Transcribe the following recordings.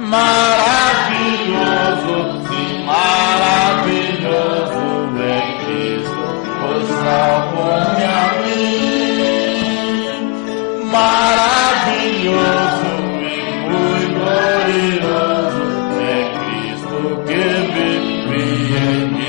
Maravilhoso, sim, maravilhoso é Cristo, pois salvou-me a mim. Maravilhoso e muito glorioso é Cristo que vive em mim.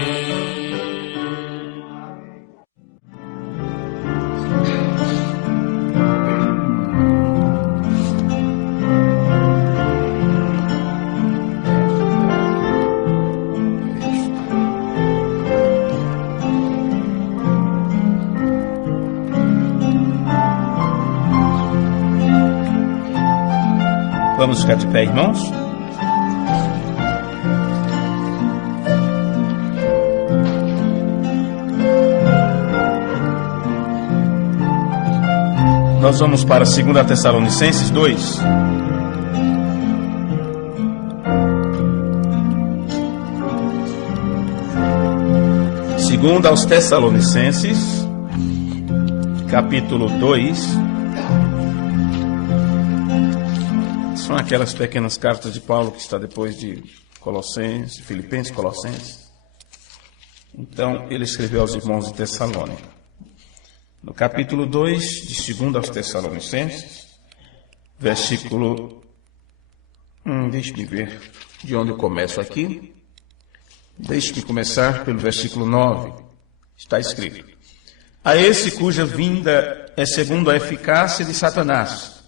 Vamos ficar de pé, irmãos? Nós vamos para 2 Tessalonicenses 2. Segunda aos Tessalonicenses, capítulo 2. São aquelas pequenas cartas de Paulo que está depois de Colossenses, Filipenses, Colossenses. Então, ele escreveu aos irmãos de Tessalônica. No capítulo 2, de 2 aos Tessalonicenses, versículo... deixe-me ver de onde eu começo aqui. Deixe-me começar pelo versículo 9. Está escrito: a esse cuja vinda é segundo a eficácia de Satanás,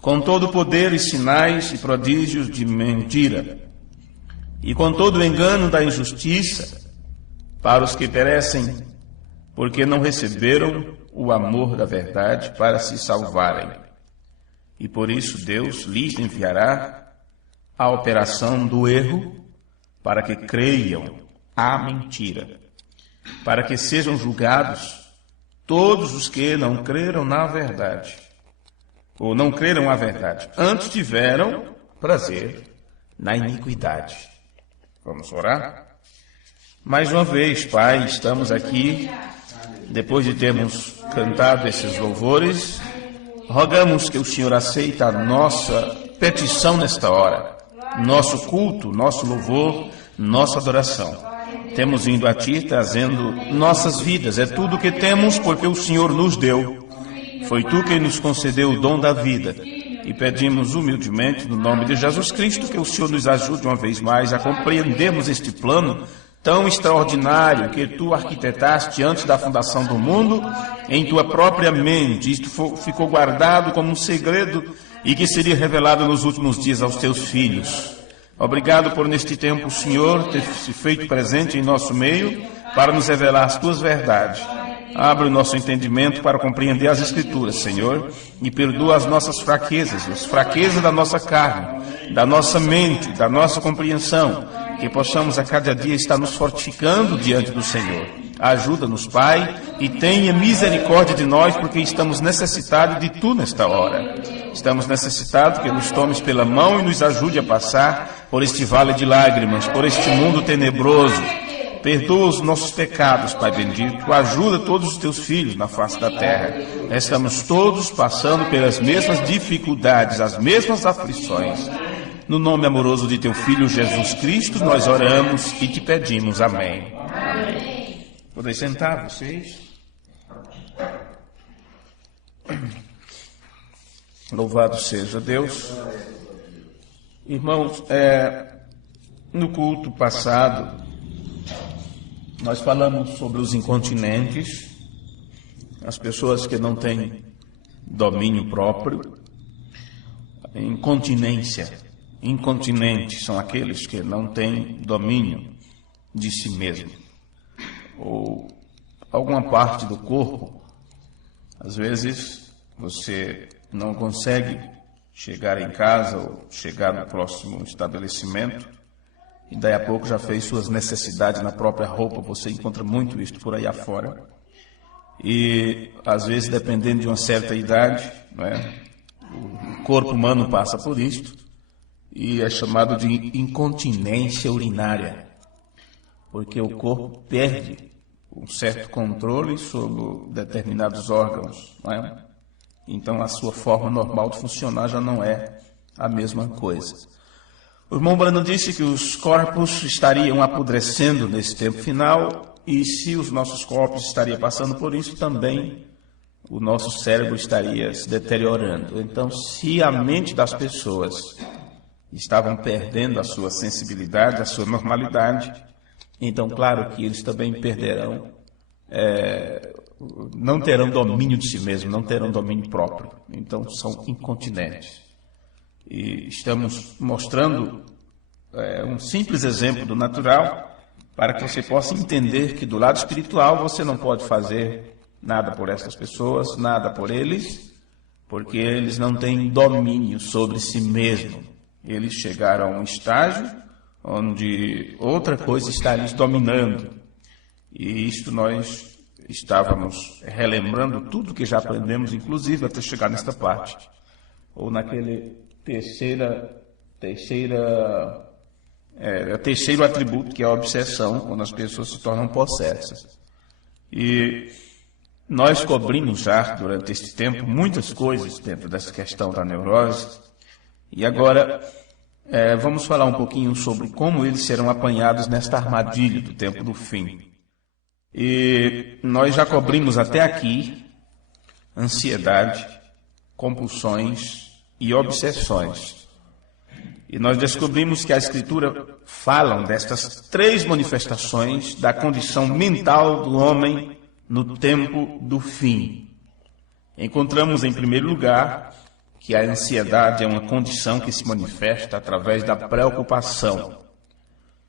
com todo poder e sinais e prodígios de mentira, e com todo o engano da injustiça, para os que perecem, porque não receberam o amor da verdade para se salvarem. E por isso Deus lhes enviará a operação do erro, para que creiam a mentira, para que sejam julgados todos os que não creram na verdade, ou não creram a verdade, antes tiveram prazer na iniquidade. Vamos orar? Mais uma vez, Pai, estamos aqui, depois de termos cantado esses louvores, rogamos que o Senhor aceite a nossa petição nesta hora, nosso culto, nosso louvor, nossa adoração. Temos vindo a Ti trazendo nossas vidas, é tudo o que temos porque o Senhor nos deu. Foi Tu quem nos concedeu o dom da vida, e pedimos humildemente, no nome de Jesus Cristo, que o Senhor nos ajude uma vez mais a compreendermos este plano tão extraordinário que Tu arquitetaste antes da fundação do mundo, em Tua própria mente. Isto ficou guardado como um segredo e que seria revelado nos últimos dias aos Teus filhos. Obrigado por neste tempo, Senhor, ter se feito presente em nosso meio para nos revelar as Tuas verdades. Abre o nosso entendimento para compreender as Escrituras, Senhor, e perdoa as nossas fraquezas, as fraquezas da nossa carne, da nossa mente, da nossa compreensão, que possamos a cada dia estar nos fortificando diante do Senhor. Ajuda-nos, Pai, e tenha misericórdia de nós, porque estamos necessitados de Tu nesta hora. Estamos necessitados que nos tomes pela mão e nos ajude a passar por este vale de lágrimas, por este mundo tenebroso. Perdoa os nossos pecados, Pai bendito. Ajuda todos os Teus filhos na face da terra. Estamos todos passando pelas mesmas dificuldades, as mesmas aflições. No nome amoroso de Teu Filho Jesus Cristo, nós oramos e Te pedimos. Amém. Podem sentar, vocês. Louvado seja Deus. Irmãos, no culto passado, nós falamos sobre os incontinentes, as pessoas que não têm domínio próprio. Incontinentes são aqueles que não têm domínio de si mesmo, ou alguma parte do corpo. Às vezes você não consegue chegar em casa ou chegar no próximo estabelecimento, e daí a pouco já fez suas necessidades na própria roupa. Você encontra muito isso por aí afora. E às vezes, dependendo de uma certa idade, o corpo humano passa por isto, e é chamado de incontinência urinária, porque o corpo perde um certo controle sobre determinados órgãos, não é? Então a sua forma normal de funcionar já não é a mesma coisa. O irmão Brano disse que os corpos estariam apodrecendo nesse tempo final, e se os nossos corpos estariam passando por isso, também o nosso cérebro estaria se deteriorando. Então, se a mente das pessoas estavam perdendo a sua sensibilidade, a sua normalidade, então, claro que eles também perderão, não terão domínio de si mesmos, não terão domínio próprio. Então, são incontinentes. E estamos mostrando um simples exemplo do natural para que você possa entender que do lado espiritual você não pode fazer nada por essas pessoas, nada por eles, porque eles não têm domínio sobre si mesmos. Eles chegaram a um estágio onde outra coisa está lhes dominando. E isto nós estávamos relembrando tudo que já aprendemos, inclusive até chegar nesta parte. Ou naquele terceiro atributo, que é a obsessão, quando as pessoas se tornam possessas. E nós cobrimos já, durante este tempo, muitas coisas dentro dessa questão da neurose. E agora vamos falar um pouquinho sobre como eles serão apanhados nesta armadilha do tempo do fim. E nós já cobrimos até aqui ansiedade, compulsões e obsessões. E nós descobrimos que a Escritura fala destas 3 manifestações da condição mental do homem no tempo do fim. Encontramos, em primeiro lugar, que a ansiedade é uma condição que se manifesta através da preocupação.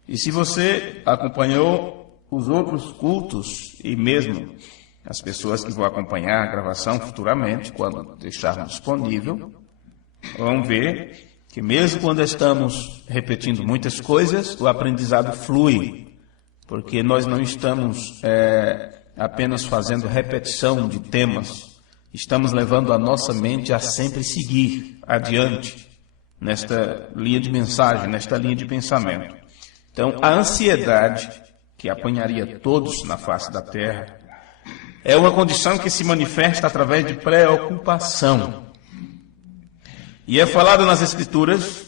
E se você acompanhou os outros cultos, e mesmo as pessoas que vão acompanhar a gravação futuramente, quando deixarmos disponível, vão ver que mesmo quando estamos repetindo muitas coisas, o aprendizado flui, porque nós não estamos apenas fazendo repetição de temas, estamos levando a nossa mente a sempre seguir adiante nesta linha de mensagem, nesta linha de pensamento. Então, a ansiedade, que apanharia todos na face da terra, é uma condição que se manifesta através de preocupação. E é falado nas Escrituras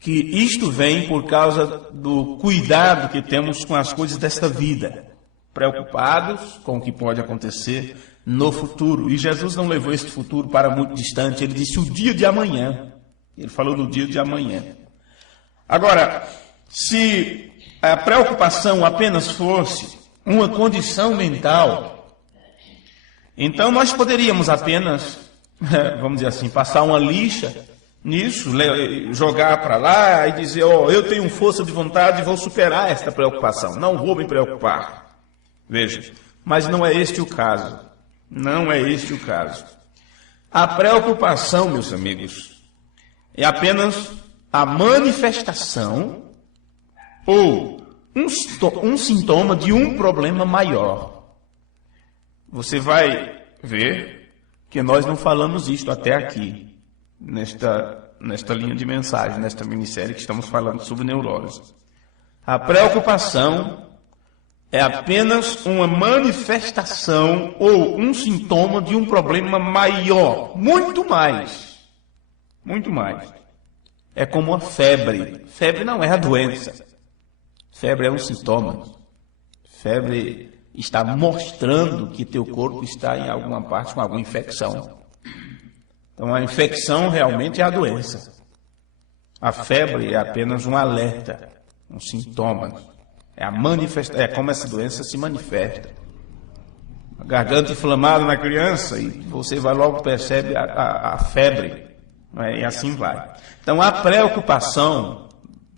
que isto vem por causa do cuidado que temos com as coisas desta vida, preocupados com o que pode acontecer no futuro. E Jesus não levou este futuro para muito distante, ele disse o dia de amanhã. Ele falou do dia de amanhã. Agora, se a preocupação apenas fosse uma condição mental, então nós poderíamos apenas, vamos dizer assim, passar uma lixa nisso, jogar para lá e dizer, eu tenho força de vontade e vou superar esta preocupação, não vou me preocupar. Veja, mas não é este o caso. Não é este o caso. A preocupação, meus amigos, é apenas a manifestação ou um sintoma de um problema maior. Você vai ver que nós não falamos isto até aqui, nesta linha de mensagem, nesta minissérie que estamos falando sobre neurose. A preocupação é apenas uma manifestação ou um sintoma de um problema maior, muito mais. Muito mais. É como a febre. Febre não é a doença. Febre é um sintoma. Febre está mostrando que teu corpo está em alguma parte com alguma infecção. Então a infecção realmente é a doença. A febre é apenas um alerta, um sintoma. É como essa doença se manifesta. A garganta inflamada na criança e você vai logo percebe a febre. E assim vai. Então a preocupação,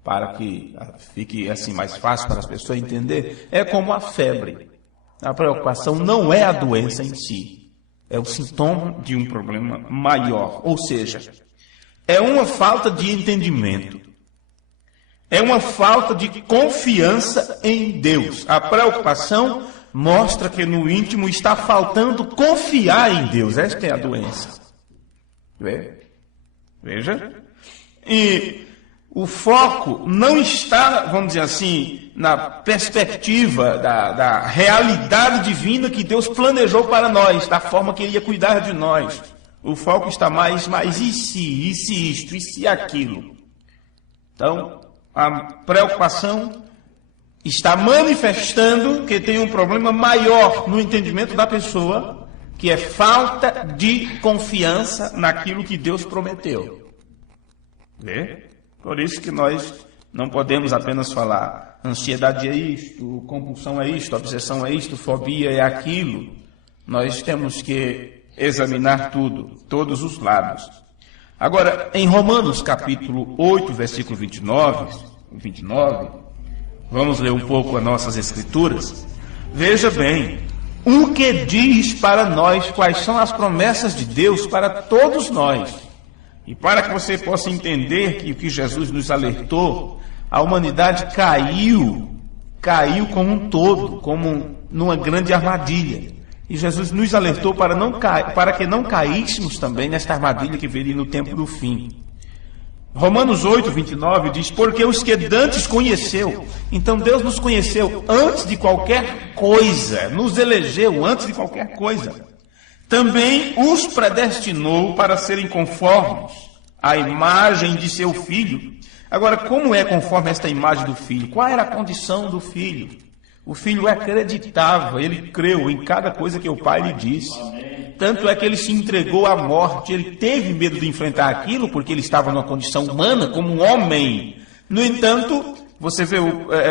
para que fique assim mais fácil para as pessoas entender, é como a febre. A preocupação não é a doença em si, é o sintoma de um problema maior. Ou seja, é uma falta de entendimento. É uma falta de confiança em Deus. A preocupação mostra que no íntimo está faltando confiar em Deus. Esta é a doença. Veja. E o foco não está, vamos dizer assim, na perspectiva da realidade divina que Deus planejou para nós, da forma que Ele ia cuidar de nós. O foco está mais e se isto, e se aquilo. Então, a preocupação está manifestando que tem um problema maior no entendimento da pessoa, que é falta de confiança naquilo que Deus prometeu. Vê? Por isso que nós não podemos apenas falar ansiedade é isto, compulsão é isto, obsessão é isto, fobia é aquilo. Nós temos que examinar tudo, todos os lados. Agora, em Romanos capítulo 8, versículo 29, vamos ler um pouco as nossas escrituras. Veja bem, o que diz para nós quais são as promessas de Deus para todos nós. E para que você possa entender que o que Jesus nos alertou, a humanidade caiu como um todo, como numa grande armadilha. E Jesus nos alertou para que não caíssemos também nesta armadilha que viria no tempo do fim. Romanos 8, 29 diz, porque os que dantes conheceu. Então Deus nos conheceu antes de qualquer coisa, nos elegeu antes de qualquer coisa. Também os predestinou para serem conformes à imagem de seu Filho. Agora, como é conforme esta imagem do Filho? Qual era a condição do Filho? O Filho acreditava, ele creu em cada coisa que o Pai lhe disse. Tanto é que ele se entregou à morte, ele teve medo de enfrentar aquilo, porque ele estava numa condição humana, como um homem. No entanto, você vê,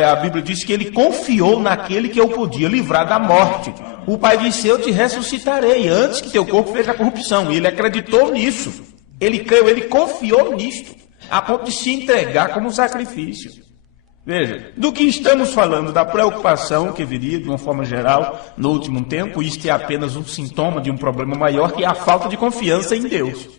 a Bíblia diz que ele confiou naquele que o podia livrar da morte. O Pai disse, eu te ressuscitarei antes que teu corpo veja a corrupção. E ele acreditou nisso. Ele creu, ele confiou nisto, a ponto de se entregar como sacrifício. Veja, do que estamos falando, da preocupação que viria de uma forma geral no último tempo, isto é apenas um sintoma de um problema maior, que é a falta de confiança em Deus.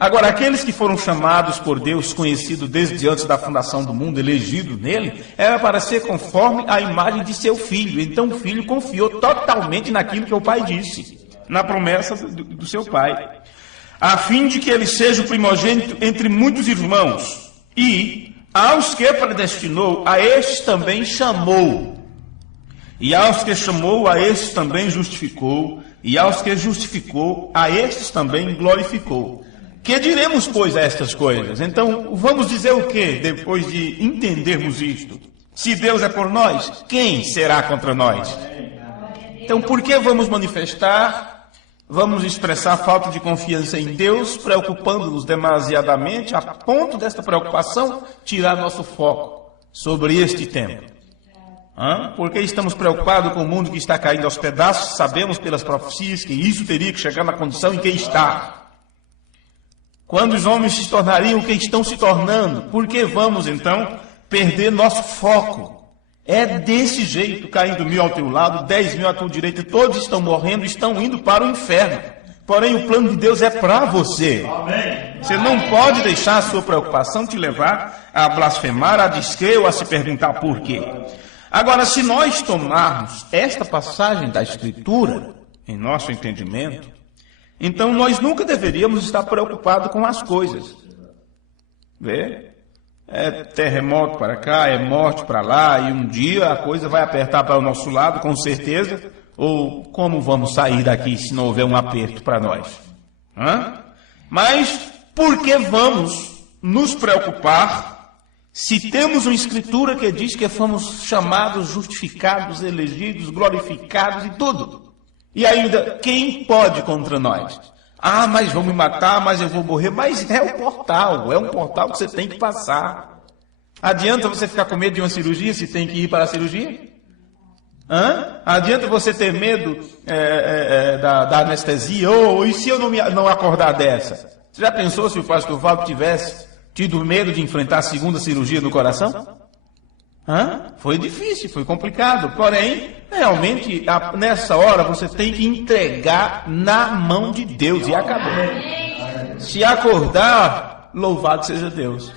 Agora, aqueles que foram chamados por Deus, conhecidos desde antes da fundação do mundo, elegidos nele, era para ser conforme a imagem de seu Filho. Então o Filho confiou totalmente naquilo que o Pai disse, na promessa do seu Pai, a fim de que ele seja o primogênito entre muitos irmãos. E aos que predestinou, a estes também chamou. E aos que chamou, a estes também justificou. E aos que justificou, a estes também glorificou. Que diremos, pois, a estas coisas? Então, vamos dizer o que depois de entendermos isto? Se Deus é por nós, quem será contra nós? Então, por que vamos manifestar? Vamos expressar falta de confiança em Deus, preocupando-nos demasiadamente, a ponto desta preocupação tirar nosso foco sobre este tema. Porque estamos preocupados com o mundo que está caindo aos pedaços, sabemos pelas profecias que isso teria que chegar na condição em que está. Quando os homens se tornariam o que estão se tornando, por que vamos então perder nosso foco? É desse jeito, caindo 1000 ao teu lado, 10.000 à tua direita, todos estão morrendo, estão indo para o inferno. Porém, o plano de Deus é para você. Você não pode deixar a sua preocupação te levar a blasfemar, a descrer ou a se perguntar por quê. Agora, se nós tomarmos esta passagem da Escritura em nosso entendimento, então nós nunca deveríamos estar preocupados com as coisas. Vê? É terremoto para cá, é morte para lá, e um dia a coisa vai apertar para o nosso lado, com certeza. Ou como vamos sair daqui se não houver um aperto para nós? Mas por que vamos nos preocupar se temos uma Escritura que diz que fomos chamados, justificados, elegidos, glorificados e tudo? E ainda, quem pode contra nós? Mas vão me matar, mas eu vou morrer. Mas é um portal que você tem que passar. Adianta você ficar com medo de uma cirurgia se tem que ir para a cirurgia? Adianta você ter medo da anestesia? E se eu não acordar dessa? Você já pensou se o pastor Valdo tivesse tido medo de enfrentar a segunda cirurgia do coração? Foi difícil, foi complicado. Porém, realmente, nessa hora você tem que entregar na mão de Deus e acabou. Se acordar, louvado seja Deus.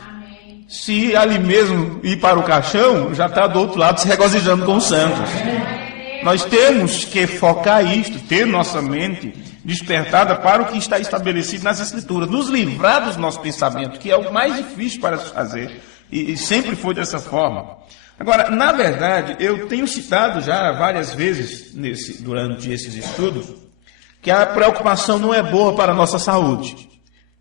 Se ali mesmo ir para o caixão, já está do outro lado se regozijando com os santos. Nós temos que focar isto, ter nossa mente despertada para o que está estabelecido nas Escrituras, nos livrar dos nossos pensamentos, que é o mais difícil para se fazer, e sempre foi dessa forma. Agora, na verdade, eu tenho citado já várias vezes durante esses estudos que a preocupação não é boa para a nossa saúde,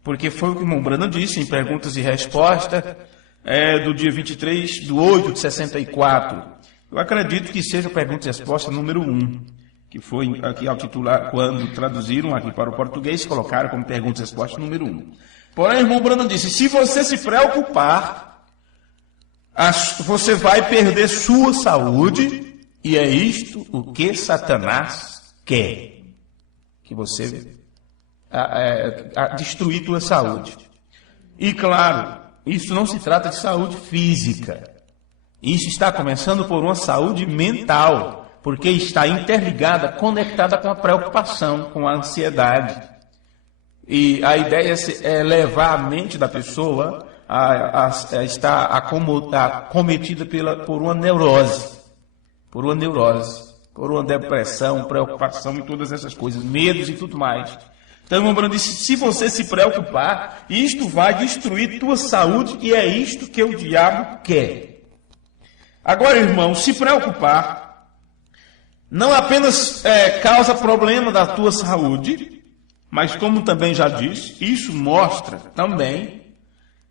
porque foi o que o irmão Brandon disse em perguntas e respostas. do dia 23/8/64. Eu acredito que seja a pergunta e resposta número 1, que foi aqui ao titular, quando traduziram aqui para o português, colocaram como pergunta e resposta número 1. Porém, o irmão Branham disse, se você se preocupar, você vai perder sua saúde, e é isto o que Satanás quer, que você destruir tua saúde. E claro, isso não se trata de saúde física. Isso está começando por uma saúde mental, porque está interligada, conectada com a preocupação, com a ansiedade. E a ideia é levar a mente da pessoa a estar acometida por uma neurose, por uma depressão, preocupação e todas essas coisas, medos e tudo mais. Então, o irmão Branham disse, se você se preocupar, isto vai destruir tua saúde e é isto que o diabo quer. Agora, irmão, se preocupar não apenas causa problema da tua saúde, mas como também já disse, isso mostra também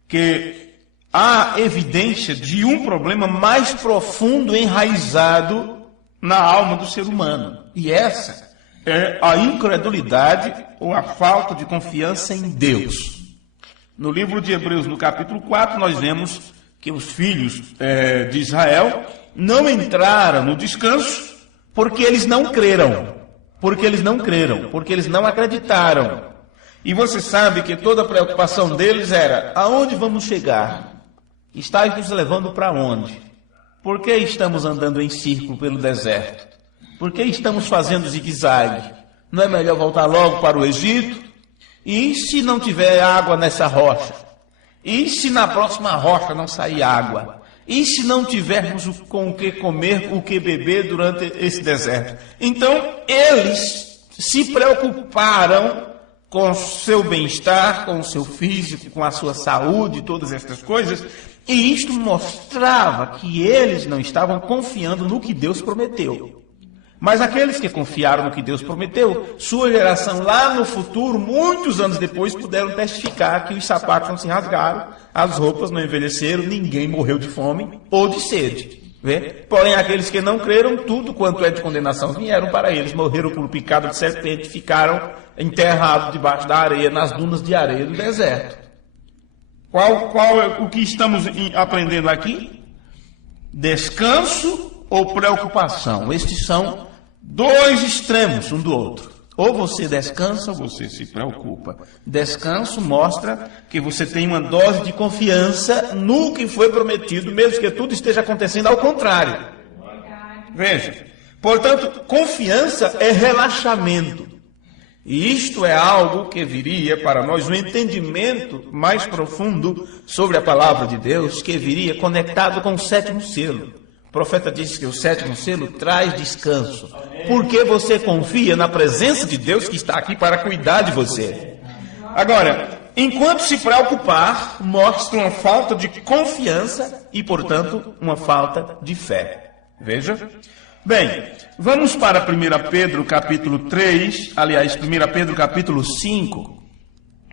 que há evidência de um problema mais profundo enraizado na alma do ser humano. E essa é a incredulidade ou a falta de confiança em Deus. No livro de Hebreus, no capítulo 4, nós vemos que os filhos de Israel não entraram no descanso porque eles não creram, porque eles não acreditaram. E você sabe que toda a preocupação deles era, aonde vamos chegar? Estás nos levando para onde? Por que estamos andando em círculo pelo deserto? Por que estamos fazendo zigue-zague? Não é melhor voltar logo para o Egito? E se não tiver água nessa rocha? E se na próxima rocha não sair água? E se não tivermos com o que comer, o que beber durante esse deserto? Então, eles se preocuparam com o seu bem-estar, com o seu físico, com a sua saúde, todas essas coisas, e isto mostrava que eles não estavam confiando no que Deus prometeu. Mas aqueles que confiaram no que Deus prometeu, sua geração lá no futuro, muitos anos depois, puderam testificar que os sapatos não se rasgaram, as roupas não envelheceram, ninguém morreu de fome ou de sede. Vê? Porém, aqueles que não creram, tudo quanto é de condenação vieram para eles, morreram por picado de serpente, ficaram enterrados debaixo da areia, nas dunas de areia do deserto. Qual é o que estamos aprendendo aqui? Descanso ou preocupação? Estes são dois extremos um do outro. Ou você descansa ou você se preocupa. Descanso mostra que você tem uma dose de confiança no que foi prometido, mesmo que tudo esteja acontecendo ao contrário. Veja, portanto, confiança é relaxamento. E isto é algo que viria para nós, um entendimento mais profundo sobre a palavra de Deus, que viria conectado com o sétimo selo. O profeta disse que o sétimo selo traz descanso, porque você confia na presença de Deus que está aqui para cuidar de você. Agora, enquanto se preocupar, mostra uma falta de confiança e, portanto, uma falta de fé. Veja. Bem, vamos para 1 Pedro capítulo 3, aliás, 1 Pedro capítulo 5.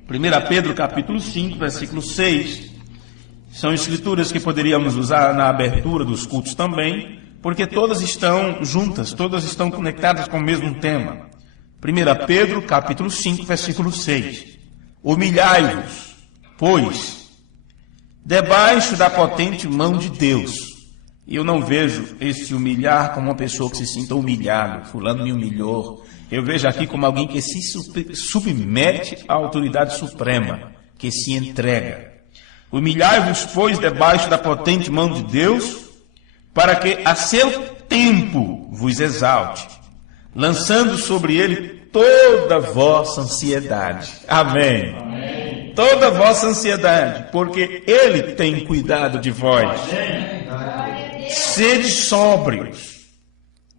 1 Pedro capítulo 5, versículo 6. São escrituras que poderíamos usar na abertura dos cultos também, porque todas estão juntas, todas estão conectadas com o mesmo tema. 1 Pedro, capítulo 5, versículo 6. Humilhai-vos, pois, debaixo da potente mão de Deus. E eu não vejo esse humilhar como uma pessoa que se sinta humilhado, fulano me humilhou. Eu vejo aqui como alguém que se submete à autoridade suprema, que se entrega. Humilhai-vos, pois, debaixo da potente mão de Deus, para que a seu tempo vos exalte, lançando sobre ele toda a vossa ansiedade. Amém. Amém. Toda a vossa ansiedade, porque ele tem cuidado de vós. Amém. Sede sóbrios.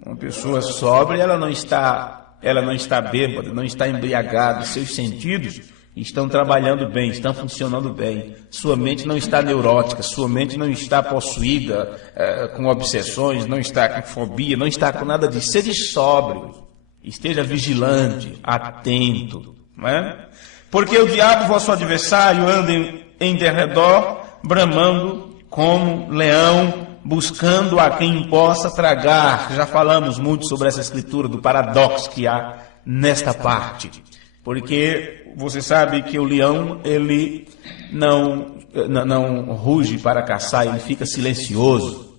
Uma pessoa sóbria, ela não está bêbada, não está embriagada, seus sentidos estão trabalhando bem, estão funcionando bem. Sua mente não está neurótica, sua mente não está possuída com obsessões, não está com fobia, não está com nada disso. Seja sóbrio, esteja vigilante, atento, não é? Porque o diabo, vosso adversário, anda em derredor, bramando como leão buscando a quem possa tragar. Já falamos muito sobre essa escritura do paradoxo que há nesta parte. Porque você sabe que o leão, ele não ruge para caçar, ele fica silencioso.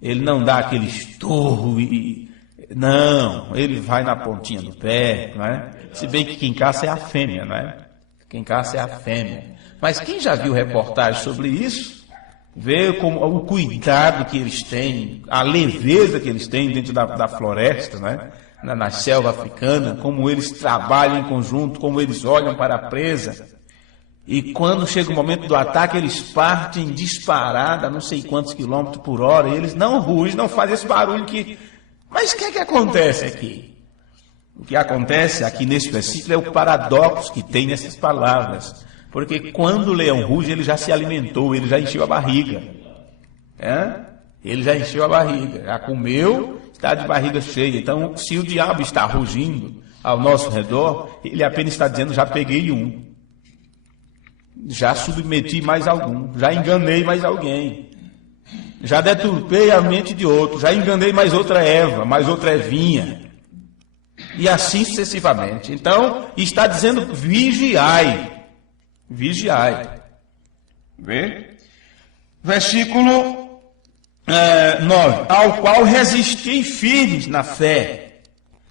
Ele não dá aquele estorro não, ele vai na pontinha do pé, não é? Se bem que quem caça é a fêmea, não é? Quem caça é a fêmea. Mas quem já viu reportagem sobre isso, vê como, o cuidado que eles têm, a leveza que eles têm dentro da floresta, né? Na selva africana, como eles trabalham em conjunto, como eles olham para a presa. E quando chega o momento do ataque, eles partem disparada, não sei quantos quilômetros por hora, e eles não rugem, não fazem esse barulho que... Mas o que acontece aqui? O que acontece aqui nesse versículo é o paradoxo que tem nessas palavras. Porque quando o leão ruge, ele já se alimentou, ele já encheu a barriga. Ele já encheu a barriga, já comeu, está de barriga cheia. Então, se o diabo está rugindo ao nosso redor, ele apenas está dizendo, já peguei um. Já submeti mais algum, já enganei mais alguém. Já deturpei a mente de outro, já enganei mais outra Eva, mais outra Evinha. E assim sucessivamente. Então, está dizendo, vigiai. Vigiai. Vê? Versículo 9. Ao qual resisti firmes na fé,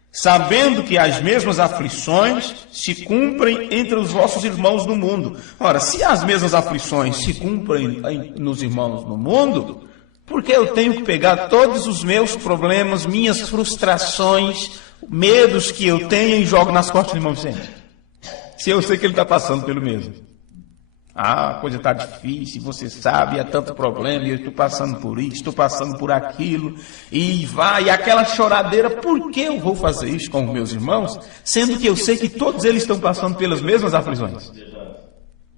sabendo que as mesmas aflições se cumprem entre os vossos irmãos no mundo. Ora, se as mesmas aflições se cumprem nos irmãos no mundo, por que eu tenho que pegar todos os meus problemas, minhas frustrações, medos que eu tenho e jogo nas costas do irmão Vicente? Se eu sei que ele está passando pelo mesmo. A coisa está difícil, você sabe, há tanto problema, e eu estou passando por isso, estou passando por aquilo, e aquela choradeira, por que eu vou fazer isso com os meus irmãos, sendo que eu sei que todos eles estão passando pelas mesmas aflições?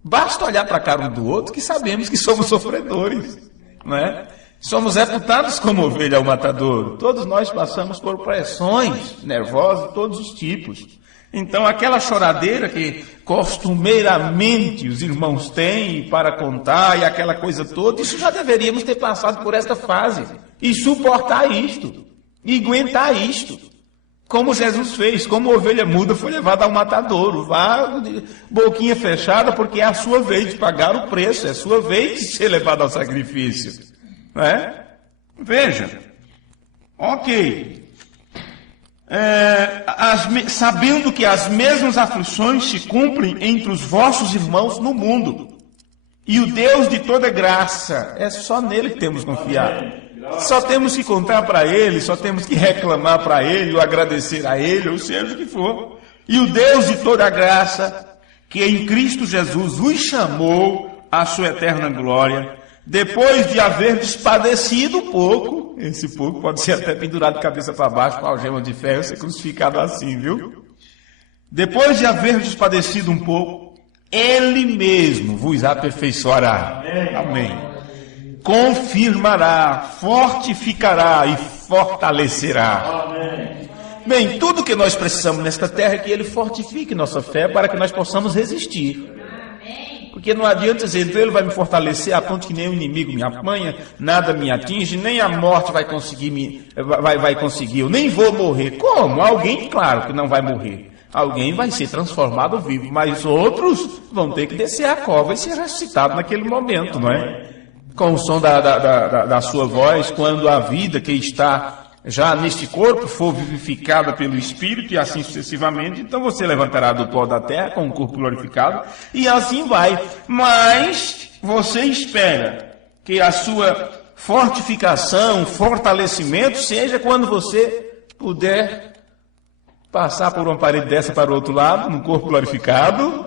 Basta olhar para a cara um do outro que sabemos que somos sofredores, não é? Somos reputados como ovelha ao matadouro. Todos nós passamos por pressões nervosas de todos os tipos. Então, aquela choradeira que costumeiramente os irmãos têm para contar e aquela coisa toda, isso já deveríamos ter passado por esta fase e suportar isto, e aguentar isto. Como Jesus fez, como ovelha muda foi levada ao matadouro. Vá, boquinha fechada, porque é a sua vez de pagar o preço, é a sua vez de ser levado ao sacrifício. Não é? Veja, ok. Sabendo que as mesmas aflições se cumprem entre os vossos irmãos no mundo. E o Deus de toda graça, é só nele que temos que confiar. Só temos que contar para ele, só temos que reclamar para ele, ou agradecer a ele, ou seja o que for. E o Deus de toda graça, que em Cristo Jesus vos chamou à sua eterna glória, depois de haver padecido pouco, esse pouco pode ser até pendurado de cabeça para baixo com algema de ferro, ser crucificado assim, viu? Depois de haver padecido um pouco, ele mesmo vos aperfeiçoará. Amém. Confirmará, fortificará e fortalecerá. Amém. Bem, tudo que nós precisamos nesta terra é que ele fortifique nossa fé para que nós possamos resistir. Porque não adianta dizer, ele vai me fortalecer a ponto que nem o inimigo me apanha, nada me atinge, nem a morte vai conseguir eu nem vou morrer. Como? Alguém, claro que não vai morrer. Alguém vai ser transformado vivo, mas outros vão ter que descer a cova e ser ressuscitado naquele momento, não é? Com o som da sua voz, quando a vida que está já neste corpo for vivificada pelo Espírito e assim sucessivamente, então você levantará do pó da terra com o corpo glorificado e assim vai. Mas você espera que a sua fortificação, fortalecimento seja quando você puder passar por uma parede dessa para o outro lado, no corpo glorificado,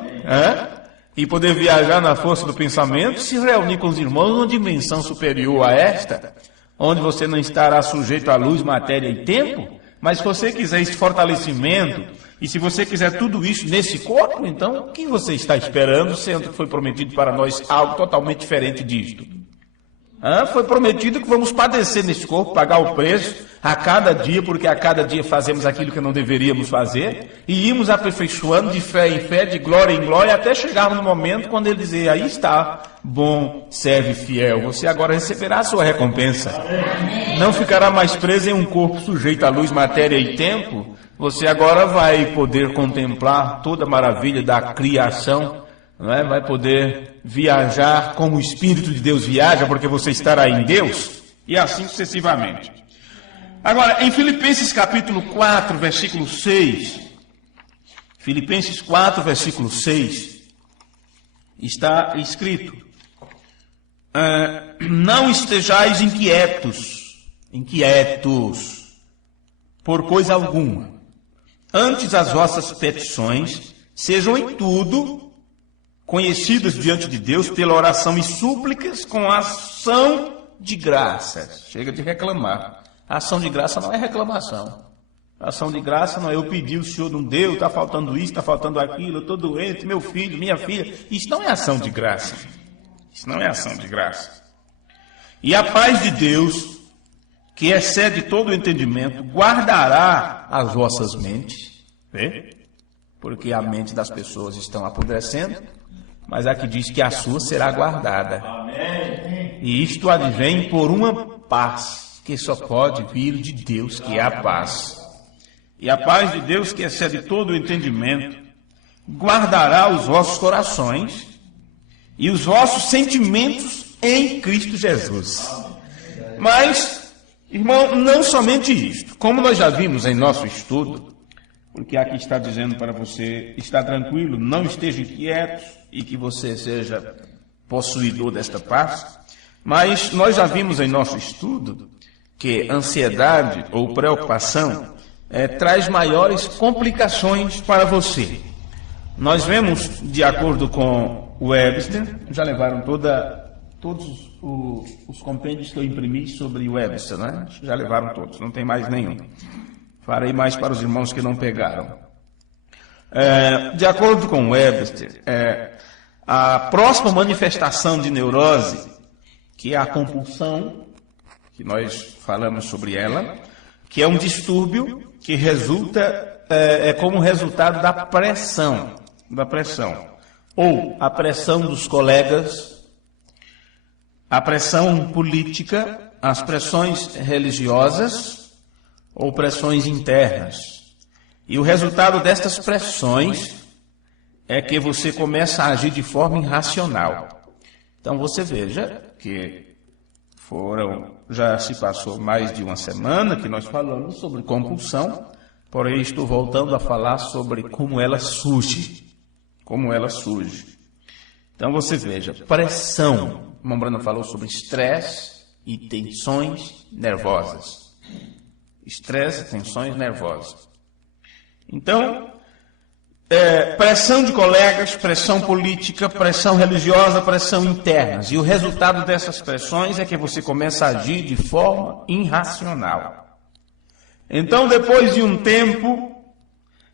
e poder viajar na força do pensamento, se reunir com os irmãos numa dimensão superior a esta, onde você não estará sujeito à luz, matéria e tempo, mas se você quiser esse fortalecimento, e se você quiser tudo isso nesse corpo, então o que você está esperando, sendo que foi prometido para nós algo totalmente diferente disto? Foi prometido que vamos padecer nesse corpo, pagar o preço a cada dia, porque a cada dia fazemos aquilo que não deveríamos fazer, e irmos aperfeiçoando de fé em fé, de glória em glória, até chegarmos no momento quando ele dizer, aí está, bom, servo fiel, você agora receberá a sua recompensa. Não ficará mais preso em um corpo sujeito à luz, matéria e tempo, você agora vai poder contemplar toda a maravilha da criação, não é? Vai poder viajar como o Espírito de Deus viaja, porque você estará em Deus, e assim sucessivamente. Agora, em Filipenses capítulo 4, versículo 6, Filipenses 4, versículo 6, está escrito, não estejais inquietos, por coisa alguma, antes as vossas petições sejam em tudo conhecidas diante de Deus pela oração e súplicas com ação de graças. Chega de reclamar. A ação de graça não é reclamação. A ação de graça não é eu pedir, o Senhor não deu, está faltando isso, está faltando aquilo, eu estou doente, meu filho, minha filha. Isso não é ação de graça. Isso não é ação de graça. E a paz de Deus, que excede todo o entendimento, guardará as vossas mentes. Vê? Porque a mente das pessoas estão apodrecendo, mas aqui diz que a sua será guardada. Amém. E isto advém por uma paz que só pode vir de Deus, que é a paz. E a paz de Deus, que excede todo o entendimento, guardará os vossos corações e os vossos sentimentos em Cristo Jesus. Mas, irmão, não somente isto. Como nós já vimos em nosso estudo, porque aqui está dizendo para você estar tranquilo, não esteja inquieto e que você seja possuidor desta paz. Mas nós já vimos em nosso estudo que ansiedade ou preocupação traz maiores complicações para você. Nós vemos, de acordo com o Webster, já levaram todos os compêndios que eu imprimi sobre o Webster, né? Já levaram todos, não tem mais nenhum. Farei mais para os irmãos que não pegaram. De acordo com o Webster, a próxima manifestação de neurose, que é a compulsão, que nós falamos sobre ela, que é um distúrbio que resulta, como resultado da pressão, ou a pressão dos colegas, a pressão política, as pressões religiosas, ou pressões internas. E o resultado destas pressões é que você começa a agir de forma irracional. Então você veja que já se passou mais de uma semana que nós falamos sobre compulsão, porém estou voltando a falar sobre como ela surge. Então você veja, pressão. O irmão Brano falou sobre estresse e tensões nervosas. Estresse, tensões nervosas. Então, pressão de colegas, pressão política, pressão religiosa, pressão internas. E o resultado dessas pressões é que você começa a agir de forma irracional. Então, depois de um tempo,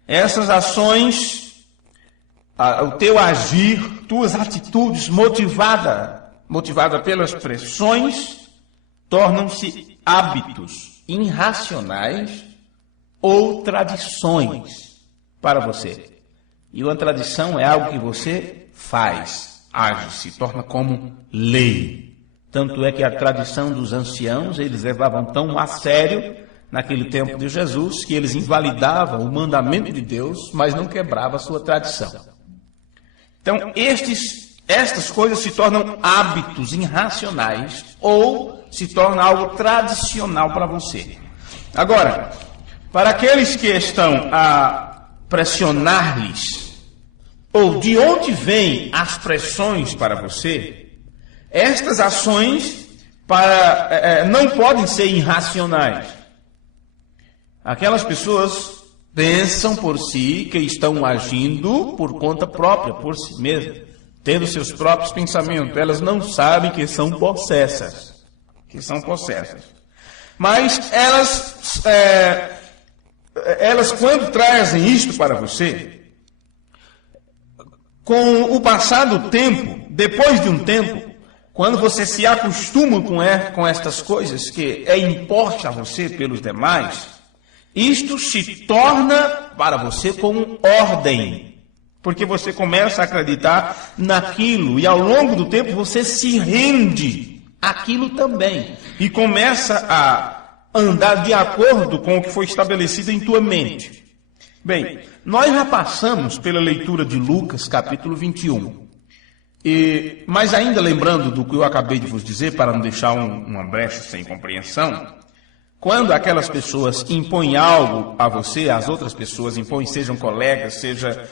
essas ações, o teu agir, tuas atitudes motivada pelas pressões, tornam-se hábitos irracionais ou tradições para você. E uma tradição é algo que você faz, age, se torna como lei. Tanto é que a tradição dos anciãos, eles levavam tão a sério naquele tempo de Jesus, que eles invalidavam o mandamento de Deus, mas não quebravam a sua tradição. Então, estas coisas se tornam hábitos irracionais ou se torna algo tradicional para você. Agora, para aqueles que estão a pressionar-lhes, ou de onde vêm as pressões para você, estas ações não podem ser irracionais. Aquelas pessoas pensam por si que estão agindo por conta própria, por si mesmas, tendo seus próprios pensamentos. Elas não sabem que são possessas. Mas elas quando trazem isto para você, com o passar do tempo, depois de um tempo, quando você se acostuma com estas coisas que é imposto a você pelos demais, isto se torna para você como ordem, porque você começa a acreditar naquilo e ao longo do tempo você se rende àquilo também e começa a andar de acordo com o que foi estabelecido em tua mente. Bem, nós já passamos pela leitura de Lucas capítulo 21. Mas ainda lembrando do que eu acabei de vos dizer, para não deixar uma brecha sem compreensão, quando aquelas pessoas impõem algo a você, as outras pessoas impõem, sejam colegas, seja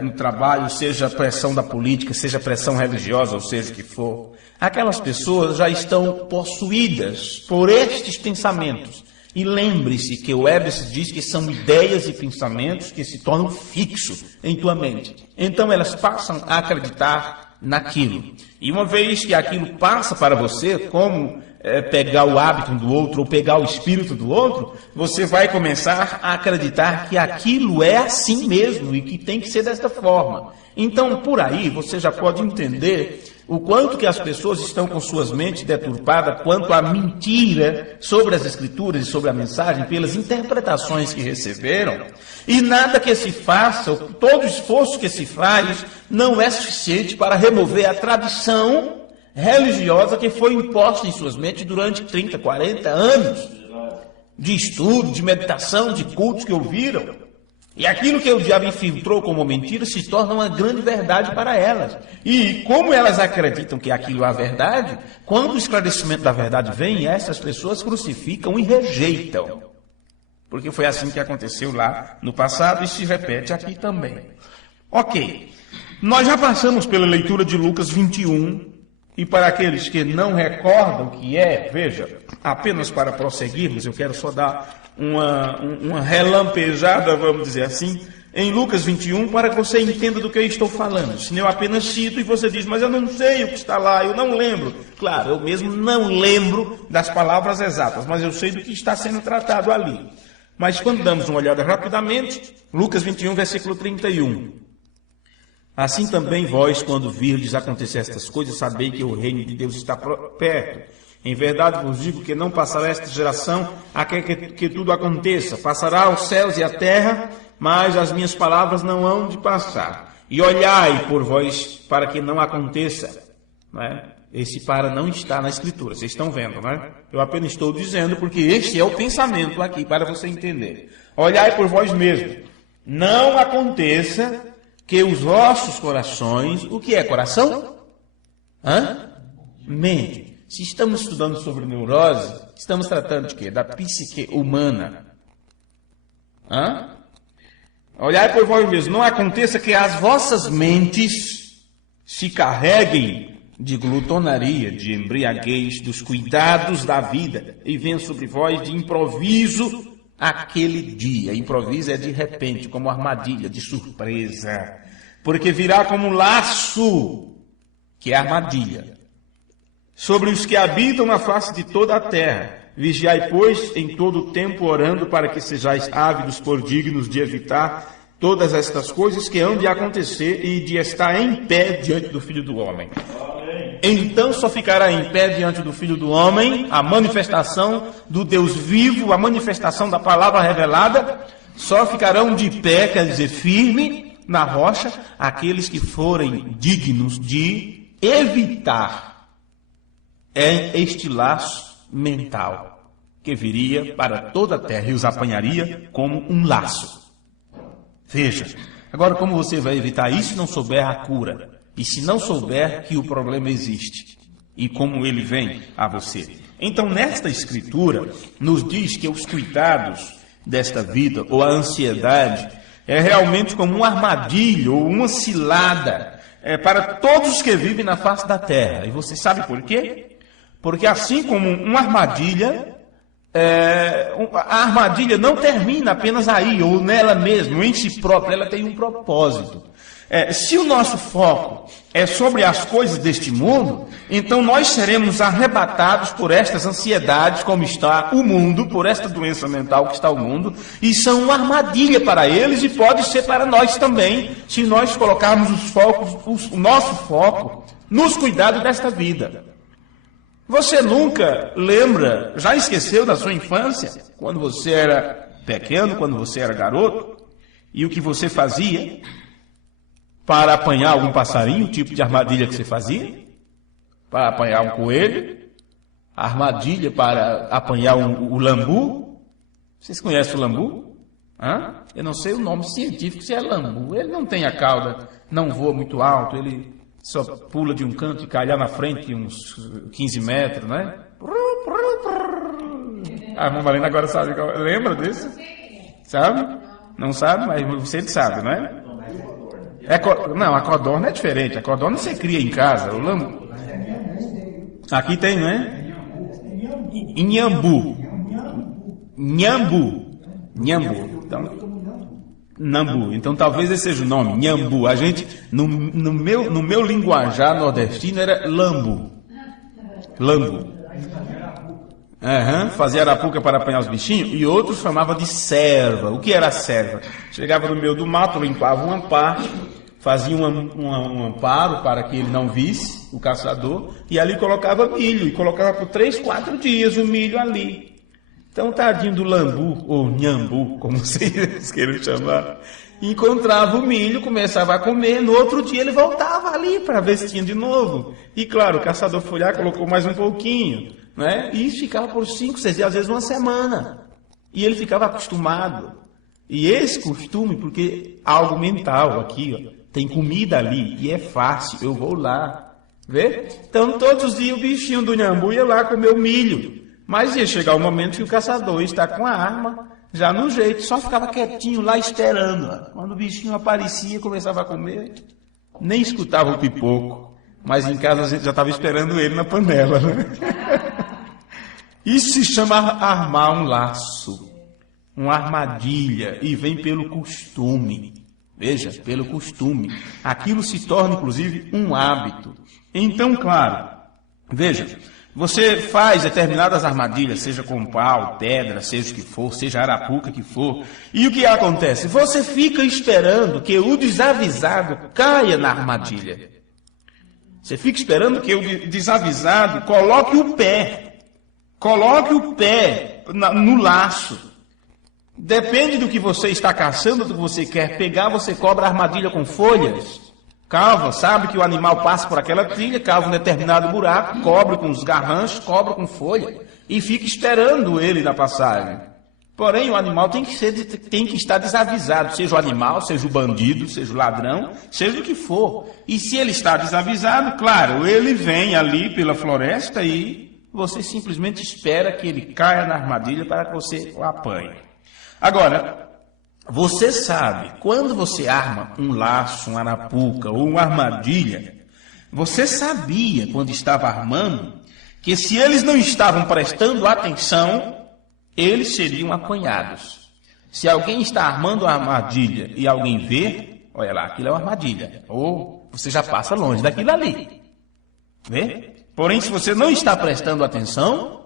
no trabalho, seja pressão da política, seja pressão religiosa, ou seja o que for, aquelas pessoas já estão possuídas por estes pensamentos. E lembre-se que o Ebbs diz que são ideias e pensamentos que se tornam fixos em tua mente. Então elas passam a acreditar naquilo. E uma vez que aquilo passa para você, como pegar o hábito do outro ou pegar o espírito do outro, você vai começar a acreditar que aquilo é assim mesmo e que tem que ser desta forma. Então, por aí, você já pode entender o quanto que as pessoas estão com suas mentes deturpadas quanto à mentira sobre as Escrituras e sobre a mensagem, pelas interpretações que receberam, e nada que se faça, todo esforço que se faz, não é suficiente para remover a tradição religiosa que foi imposta em suas mentes durante 30, 40 anos de estudo, de meditação, de cultos que ouviram. E aquilo que o diabo infiltrou como mentira se torna uma grande verdade para elas. E como elas acreditam que aquilo é a verdade, quando o esclarecimento da verdade vem, essas pessoas crucificam e rejeitam. Porque foi assim que aconteceu lá no passado e se repete aqui também. Ok, nós já passamos pela leitura de Lucas 21, e para aqueles que não recordam o que é, veja, apenas para prosseguirmos, eu quero só dar uma relampejada, vamos dizer assim, em Lucas 21, para que você entenda do que eu estou falando. Senão eu apenas cito e você diz, mas eu não sei o que está lá, eu não lembro. Claro, eu mesmo não lembro das palavras exatas, mas eu sei do que está sendo tratado ali. Mas quando damos uma olhada rapidamente, Lucas 21, versículo 31. Assim também vós, quando virdes acontecer estas coisas, sabei que o reino de Deus está perto. Em verdade vos digo que não passará esta geração até que tudo aconteça. Passará os céus e a terra, mas as minhas palavras não hão de passar. E olhai por vós para que não aconteça. Não é? Esse para não está na Escritura, vocês estão vendo, não é? Eu apenas estou dizendo porque este é o pensamento aqui, para você entender. Olhai por vós mesmos. Não aconteça que os vossos corações... O que é coração? Mente. Se estamos estudando sobre neurose, estamos tratando de quê? Da psique humana. Olhai por vós mesmos. Não aconteça que as vossas mentes se carreguem de glutonaria, de embriaguez, dos cuidados da vida, e venha sobre vós de improviso aquele dia. Improviso é de repente, como armadilha, de surpresa. Porque virá como um laço, que é armadilha, sobre os que habitam na face de toda a terra. Vigiai, pois, em todo o tempo, orando para que sejais ávidos por dignos de evitar todas estas coisas que hão de acontecer e de estar em pé diante do Filho do Homem. Então só ficará em pé diante do Filho do Homem a manifestação do Deus vivo, a manifestação da palavra revelada. Só ficarão de pé, quer dizer, firme na rocha, aqueles que forem dignos de evitar este laço mental que viria para toda a terra e os apanharia como um laço. Veja, agora como você vai evitar isso se não souber a cura? E se não souber que o problema existe e como ele vem a você? Então, nesta escritura, nos diz que os cuidados desta vida, ou a ansiedade, é realmente como uma armadilha ou uma cilada para todos os que vivem na face da terra. E você sabe por quê? Porque assim como uma armadilha, a armadilha não termina apenas aí, ou nela mesma, ou em si própria, ela tem um propósito. Se o nosso foco é sobre as coisas deste mundo, então nós seremos arrebatados por estas ansiedades, como está o mundo, por esta doença mental que está o mundo, e são uma armadilha para eles e pode ser para nós também, se nós colocarmos o nosso foco nos cuidados desta vida. Você nunca lembra, já esqueceu da sua infância, quando você era pequeno, quando você era garoto, e o que você fazia para apanhar algum passarinho, o tipo de armadilha que você fazia? Para apanhar um coelho, armadilha para apanhar o lambu. Vocês conhecem o lambu? Hã? Eu não sei o nome científico se é lambu. Ele não tem a cauda, não voa muito alto, ele só pula de um canto e cai lá na frente uns 15 metros, né? A irmã Marina agora sabe, lembra disso? Sabe? Não sabe, mas você sabe, né? Não, a codorna é diferente. A codorna você cria em casa. O lambu... Aqui tem, né? Inhambu. Nhambu. Nambu. Então talvez esse seja o nome, Nhambu. A gente, no meu linguajar nordestino, era lambu. Fazia arapuca para apanhar os bichinhos, e outros chamavam de serva. O que era serva? Chegava no meio do mato, limpava uma parte, fazia um amparo para que ele não visse o caçador, e ali colocava milho, e colocava por 3, 4 dias o milho ali. Então, tadinho do lambu, ou nhambu, como vocês queiram chamar, encontrava o milho, começava a comer, no outro dia ele voltava ali para ver se tinha de novo. E claro, o caçador foi lá, colocou mais um pouquinho, né? E isso ficava por 5, 6 dias, às vezes uma semana. E ele ficava acostumado. E esse costume, porque algo mental aqui, ó, tem comida ali, e é fácil, eu vou lá, vê? Então, todos os dias o bichinho do nhambu ia lá comer o milho. Mas ia chegar o momento que o caçador está com a arma, já no jeito, só ficava quietinho lá esperando. Quando o bichinho aparecia, começava a comer, nem escutava o pipoco. Mas em casa a gente já estava esperando ele na panela, né? Isso se chama armar um laço, uma armadilha, e vem pelo costume. Veja, pelo costume. Aquilo se torna, inclusive, um hábito. Então, claro, veja... Você faz determinadas armadilhas, seja com pau, pedra, seja o que for, seja arapuca que for. E o que acontece? Você fica esperando que o desavisado caia na armadilha. Você fica esperando que o desavisado coloque o pé no laço. Depende do que você está caçando, do que você quer pegar, você cobra a armadilha com folhas. Cava, sabe que o animal passa por aquela trilha, cava um determinado buraco, cobre com os garranchos, cobre com folha, e fica esperando ele na passagem. Porém, o animal tem que estar desavisado, seja o animal, seja o bandido, seja o ladrão, seja o que for. E se ele está desavisado, claro, ele vem ali pela floresta e você simplesmente espera que ele caia na armadilha para que você o apanhe. Agora, você sabe, quando você arma um laço, uma arapuca ou uma armadilha, você sabia, quando estava armando, que se eles não estavam prestando atenção, eles seriam apanhados. Se alguém está armando uma armadilha e alguém vê, olha lá, aquilo é uma armadilha. Ou você já passa longe daquilo ali. Vê? Porém, se você não está prestando atenção,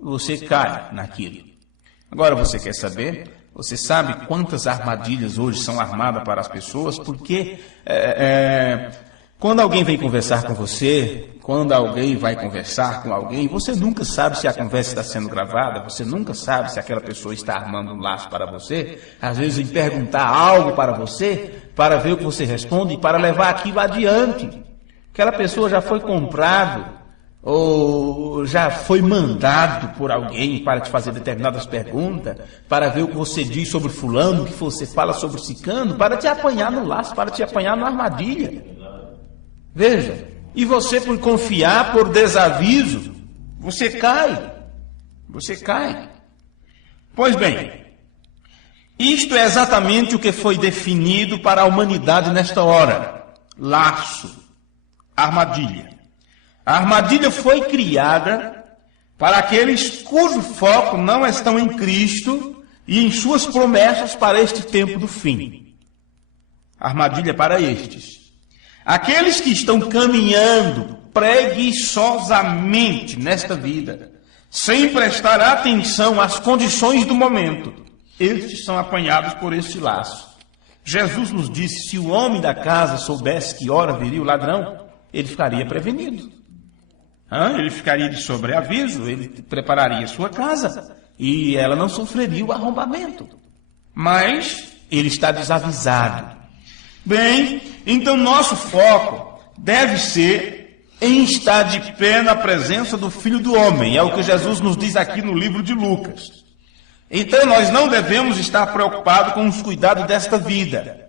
você cai naquilo. Agora você quer saber? Você sabe quantas armadilhas hoje são armadas para as pessoas? Porque quando alguém vem conversar com você, quando alguém vai conversar com alguém, você nunca sabe se a conversa está sendo gravada, você nunca sabe se aquela pessoa está armando um laço para você, às vezes em perguntar algo para você, para ver o que você responde e para levar aquilo adiante. Aquela pessoa já foi comprado, ou já foi mandado por alguém para te fazer determinadas perguntas, para ver o que você diz sobre fulano, o que você fala sobre ciclano, para te apanhar no laço, para te apanhar na armadilha. Veja, e você por confiar, por desaviso, você cai. Pois bem, isto é exatamente o que foi definido para a humanidade nesta hora. Laço, armadilha. A armadilha foi criada para aqueles cujo foco não estão em Cristo e em suas promessas para este tempo do fim. Armadilha para estes. Aqueles que estão caminhando preguiçosamente nesta vida, sem prestar atenção às condições do momento, estes são apanhados por este laço. Jesus nos disse, se o homem da casa soubesse que hora viria o ladrão, ele ficaria prevenido. Ele ficaria de sobreaviso, ele prepararia sua casa e ela não sofreria o arrombamento. Mas ele está desavisado. Bem, então nosso foco deve ser em estar de pé na presença do Filho do Homem. É o que Jesus nos diz aqui no livro de Lucas. Então nós não devemos estar preocupados com os cuidados desta vida,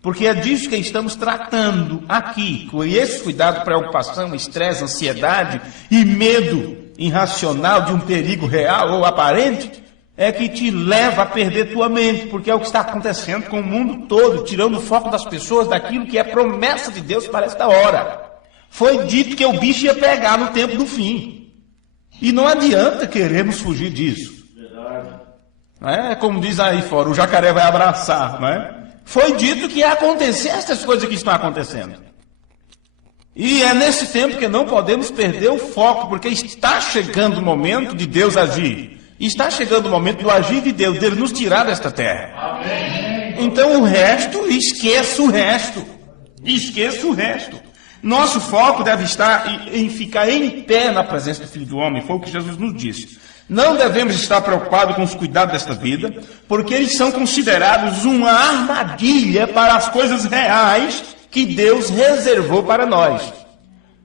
porque é disso que estamos tratando aqui, com esse cuidado, preocupação, estresse, ansiedade e medo irracional de um perigo real ou aparente, é que te leva a perder tua mente, porque é o que está acontecendo com o mundo todo, tirando o foco das pessoas daquilo que é promessa de Deus para esta hora. Foi dito que o bicho ia pegar no tempo do fim, e não adianta queremos fugir disso. Como diz aí fora, o jacaré vai abraçar, não é? Foi dito que ia acontecer essas coisas que estão acontecendo. E é nesse tempo que não podemos perder o foco, porque está chegando o momento de Deus agir. Está chegando o momento do agir de Deus, dele nos tirar desta terra. Amém. Então o resto, esqueça o resto. Esqueça o resto. Nosso foco deve estar em ficar em pé na presença do Filho do Homem, foi o que Jesus nos disse. Não devemos estar preocupados com os cuidados desta vida, porque eles são considerados uma armadilha para as coisas reais que Deus reservou para nós.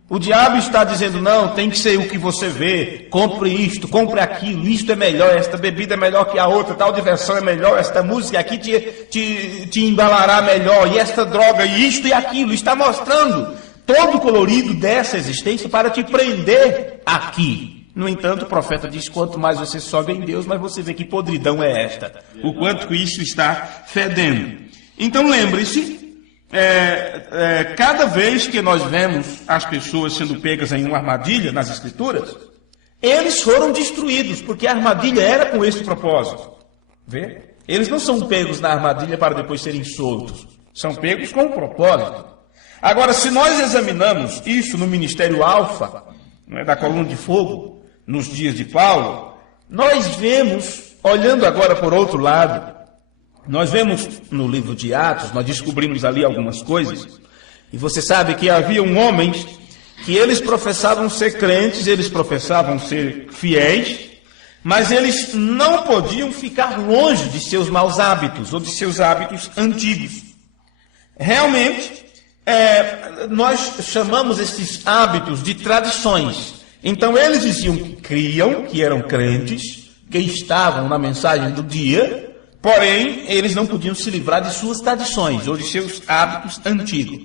O diabo está dizendo, não, tem que ser o que você vê, compre isto, compre aquilo, isto é melhor, esta bebida é melhor que a outra, tal diversão é melhor, esta música aqui te embalará melhor, e esta droga, e isto e aquilo, está mostrando todo o colorido dessa existência para te prender aqui. No entanto, o profeta diz, quanto mais você sobe em Deus, mais você vê que podridão é esta. O quanto que isso está fedendo. Então lembre-se, cada vez que nós vemos as pessoas sendo pegas em uma armadilha nas Escrituras, eles foram destruídos, porque a armadilha era com esse propósito. Vê? Eles não são pegos na armadilha para depois serem soltos. São pegos com um propósito. Agora, se nós examinamos isso no ministério Alfa, da coluna de fogo, nos dias de Paulo, nós vemos, olhando agora por outro lado, nós vemos no livro de Atos, nós descobrimos ali algumas coisas, e você sabe que havia homens que eles professavam ser crentes, eles professavam ser fiéis, mas eles não podiam ficar longe de seus maus hábitos, ou de seus hábitos antigos. Realmente, nós chamamos esses hábitos de tradições. Então eles diziam que criam, que eram crentes, que estavam na mensagem do dia, porém eles não podiam se livrar de suas tradições ou de seus hábitos antigos.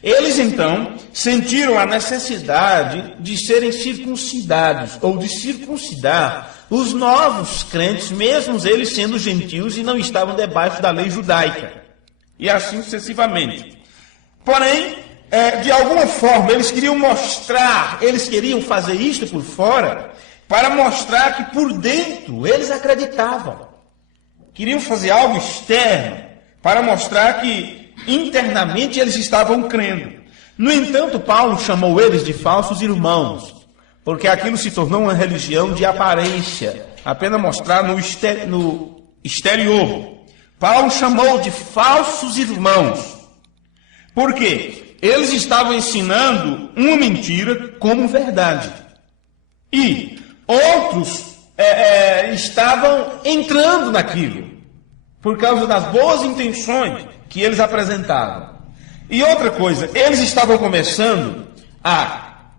Eles então sentiram a necessidade de serem circuncidados ou de circuncidar os novos crentes, mesmo eles sendo gentios e não estavam debaixo da lei judaica, e assim sucessivamente. Porém, de alguma forma, eles queriam mostrar, eles queriam fazer isto por fora, para mostrar que por dentro eles acreditavam. Queriam fazer algo externo, para mostrar que internamente eles estavam crendo. No entanto, Paulo chamou eles de falsos irmãos, porque aquilo se tornou uma religião de aparência, apenas mostrar no exterior. Paulo chamou de falsos irmãos. Por quê? Eles estavam ensinando uma mentira como verdade. E outros estavam entrando naquilo, por causa das boas intenções que eles apresentavam. E outra coisa, eles estavam começando a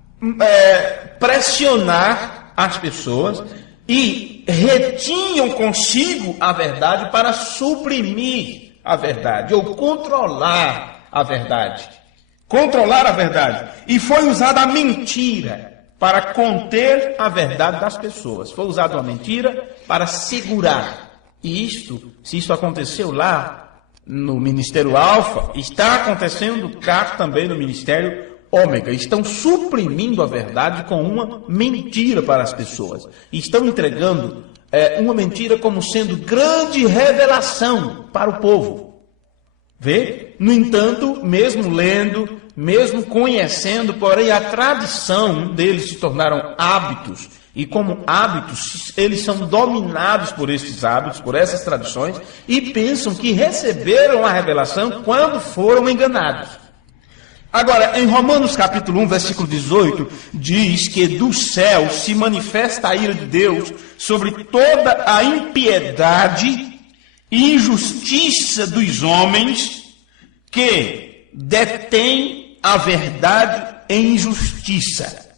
pressionar as pessoas e retinham consigo a verdade para suprimir a verdade, ou controlar a verdade. Controlar a verdade. E foi usada a mentira para conter a verdade das pessoas. Foi usada uma mentira para segurar. E se isso aconteceu lá no Ministério Alfa, está acontecendo cá também no Ministério Ômega. Estão suprimindo a verdade com uma mentira para as pessoas. Estão entregando uma mentira como sendo grande revelação para o povo. Vê? No entanto, mesmo lendo, mesmo conhecendo, porém a tradição deles se tornaram hábitos, e como hábitos, eles são dominados por esses hábitos, por essas tradições, e pensam que receberam a revelação quando foram enganados. Agora, em Romanos capítulo 1, versículo 18, diz que do céu se manifesta a ira de Deus sobre toda a impiedade e injustiça dos homens que detêm a verdade em injustiça.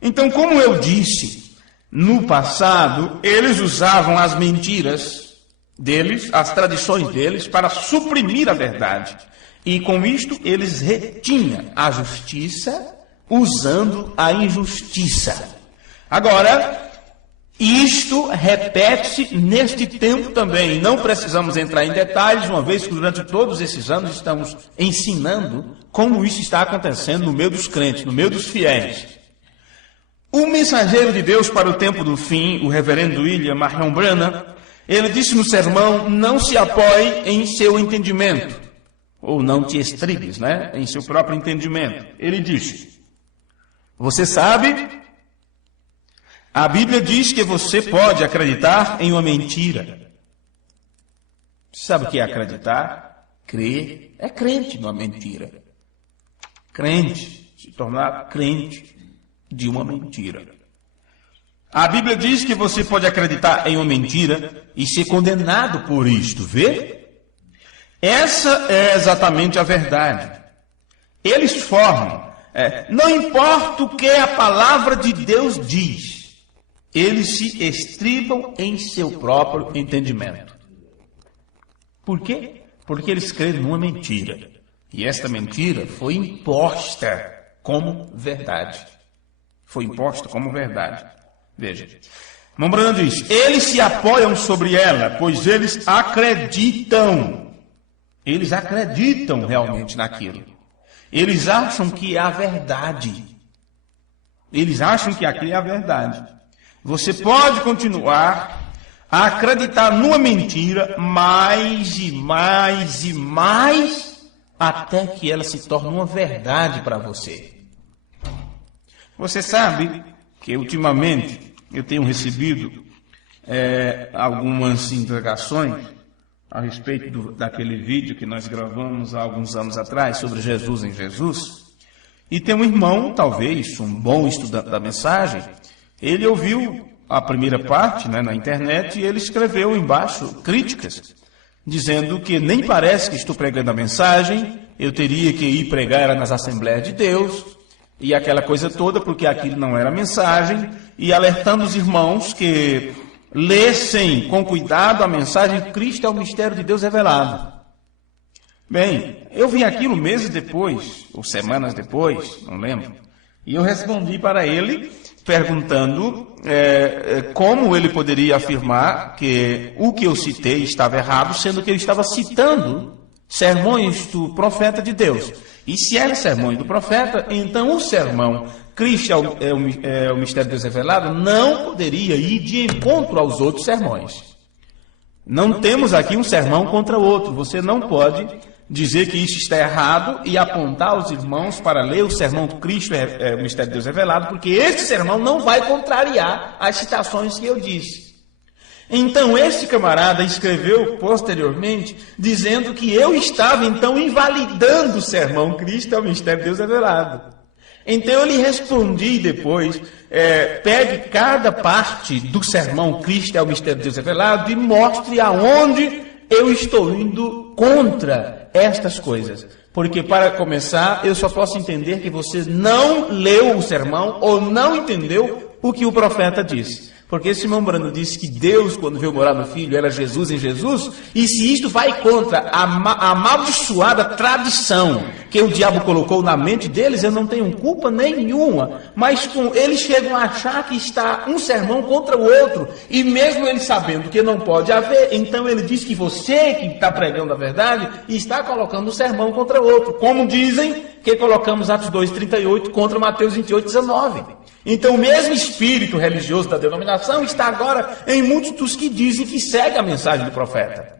Então, como eu disse, no passado, eles usavam as mentiras deles, as tradições deles, para suprimir a verdade. E com isto, eles retinham a justiça usando a injustiça. Agora, isto repete-se neste tempo também. Não precisamos entrar em detalhes, uma vez que durante todos esses anos estamos ensinando como isso está acontecendo no meio dos crentes, no meio dos fiéis. O mensageiro de Deus para o tempo do fim, o reverendo William Marion Branham, ele disse no sermão: não se apoie em seu entendimento, ou não te estribes, em seu próprio entendimento. Ele disse: você sabe, a Bíblia diz que você pode acreditar em uma mentira. Você sabe o que é acreditar? Crer. É crente numa mentira. Crente, se tornar crente de uma mentira. A Bíblia diz que você pode acreditar em uma mentira e ser condenado por isto, vê? Essa é exatamente a verdade. Eles formam, não importa o que a palavra de Deus diz, eles se estribam em seu próprio entendimento. Por quê? Porque eles creem numa mentira. E esta mentira foi imposta como verdade. Foi imposta como verdade. Veja. Branham diz: eles se apoiam sobre ela, pois eles acreditam. Eles acreditam realmente naquilo. Eles acham que é a verdade. Eles acham que aquilo é a verdade. Você pode continuar a acreditar numa mentira mais e mais e mais, até que ela se torne uma verdade para você. Você sabe que ultimamente eu tenho recebido algumas indagações a respeito daquele vídeo que nós gravamos há alguns anos atrás sobre Jesus em Jesus. E tem um irmão, talvez um bom estudante da mensagem, ele ouviu a primeira parte na internet e ele escreveu embaixo críticas, dizendo que nem parece que estou pregando a mensagem, eu teria que ir pregar nas Assembleias de Deus, e aquela coisa toda, porque aquilo não era mensagem, e alertando os irmãos que lessem com cuidado a mensagem: Cristo é o mistério de Deus revelado. Bem, eu vi aquilo meses depois, ou semanas depois, não lembro, e eu respondi para ele, perguntando como ele poderia afirmar que o que eu citei estava errado, sendo que ele estava citando sermões do profeta de Deus. E se era sermão do profeta, então o sermão Cristo é o mistério de Deus revelado não poderia ir de encontro aos outros sermões. Não temos aqui um sermão contra o outro. Você não pode dizer que isso está errado e apontar os irmãos para ler o sermão do Cristo é o mistério de Deus revelado, porque este sermão não vai contrariar as citações que eu disse. Então, este camarada escreveu posteriormente, dizendo que eu estava, então, invalidando o sermão Cristo é o mistério de Deus revelado. Então, eu lhe respondi depois, pegue cada parte do sermão Cristo é o mistério de Deus revelado e mostre aonde eu estou indo contra estas coisas. Porque, para começar, eu só posso entender que você não leu o sermão ou não entendeu o que o profeta disse. Porque esse irmão Branham disse que Deus, quando veio morar no Filho, era Jesus em Jesus, e se isto vai contra a amaldiçoada tradição que o diabo colocou na mente deles, eu não tenho culpa nenhuma. Mas eles chegam a achar que está um sermão contra o outro, e mesmo eles sabendo que não pode haver, então ele diz que você que está pregando a verdade está colocando um sermão contra o outro, como dizem que colocamos Atos 2:38 contra Mateus 28:19. Então, o mesmo espírito religioso da denominação está agora em muitos dos que dizem que segue a mensagem do profeta.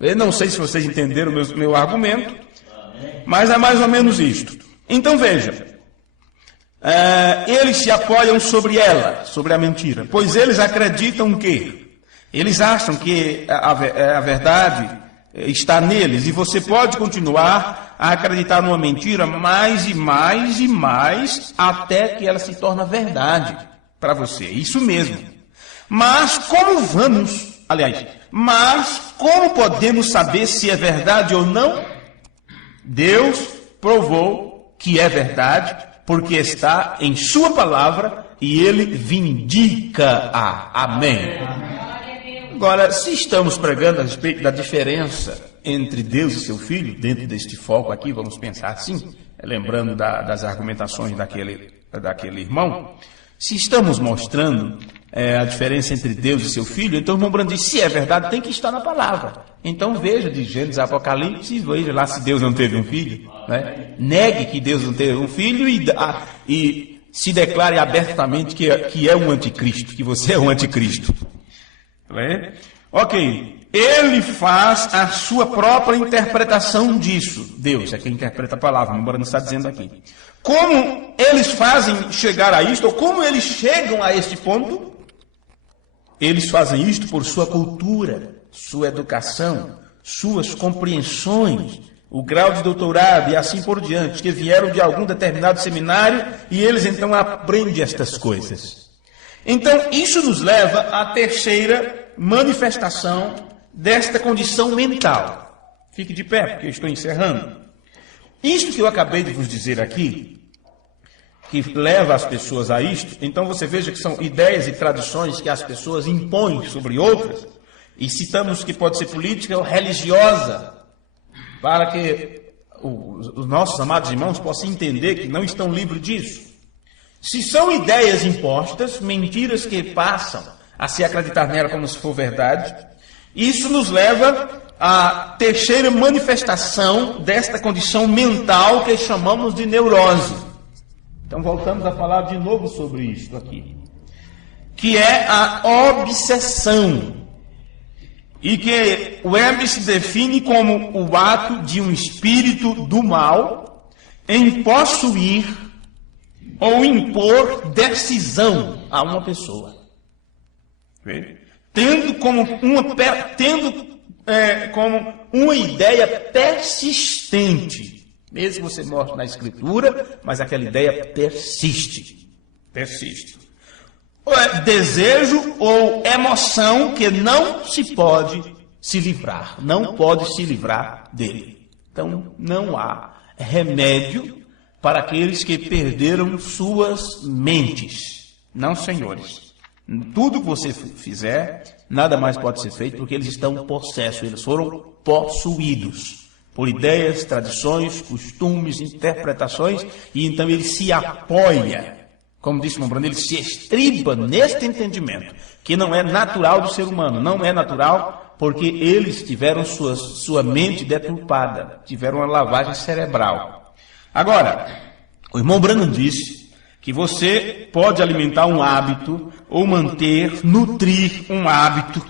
Eu não sei se vocês entenderam o meu argumento, mas é mais ou menos isto. Então, veja, eles se apoiam sobre ela, sobre a mentira, pois eles acreditam que, eles acham que a verdade está neles, e você pode continuar a acreditar numa mentira mais e mais e mais, até que ela se torna verdade para você. Isso mesmo. Mas como podemos saber se é verdade ou não? Deus provou que é verdade, porque está em sua palavra e ele vindica-a. Amém. Agora, se estamos pregando a respeito da diferença entre Deus e seu Filho, dentro deste foco aqui, vamos pensar assim, lembrando das argumentações daquele irmão, se estamos mostrando a diferença entre Deus e seu Filho, então o irmão Brando diz, se é verdade, tem que estar na palavra. Então veja de Gênesis a Apocalipse, veja lá se Deus não teve um filho, né? Negue que Deus não teve um filho e se declare abertamente que é um anticristo, que você é um anticristo. Ok, ele faz a sua própria interpretação disso. Deus é quem interpreta a palavra, embora não está dizendo aqui. Como eles fazem chegar a isto, ou como eles chegam a este ponto? Eles fazem isto por sua cultura, sua educação, suas compreensões, o grau de doutorado e assim por diante, que vieram de algum determinado seminário e eles então aprendem estas coisas. Então, isso nos leva à terceira manifestação desta condição mental. Fique de pé, porque eu estou encerrando. Isto que eu acabei de vos dizer aqui, que leva as pessoas a isto, então você veja que são ideias e tradições que as pessoas impõem sobre outras, e citamos que pode ser política ou religiosa, para que os nossos amados irmãos possam entender que não estão livres disso. Se são ideias impostas, mentiras que passam a se acreditar nela como se for verdade, isso nos leva à terceira manifestação desta condição mental que chamamos de neurose. Então voltamos a falar de novo sobre isso aqui, que é a obsessão, e que o Webb se define como o ato de um espírito do mal em possuir ou impor decisão a uma pessoa, tendo como uma ideia persistente. Mesmo que você mostre na Escritura, mas aquela ideia persiste. Ou é desejo ou emoção que não se pode se livrar. Não pode se livrar dele. Então, não há remédio para aqueles que perderam suas mentes. Não, senhores. Tudo que você fizer, nada mais pode ser feito porque eles estão possessos. Eles foram possuídos por ideias, tradições, costumes, interpretações, e então ele se apoia, como disse o Brando, ele se estriba neste entendimento, que não é natural do ser humano, não é natural porque eles tiveram sua mente deturpada, tiveram uma lavagem cerebral. Agora, o irmão Branham disse que você pode alimentar um hábito, ou nutrir um hábito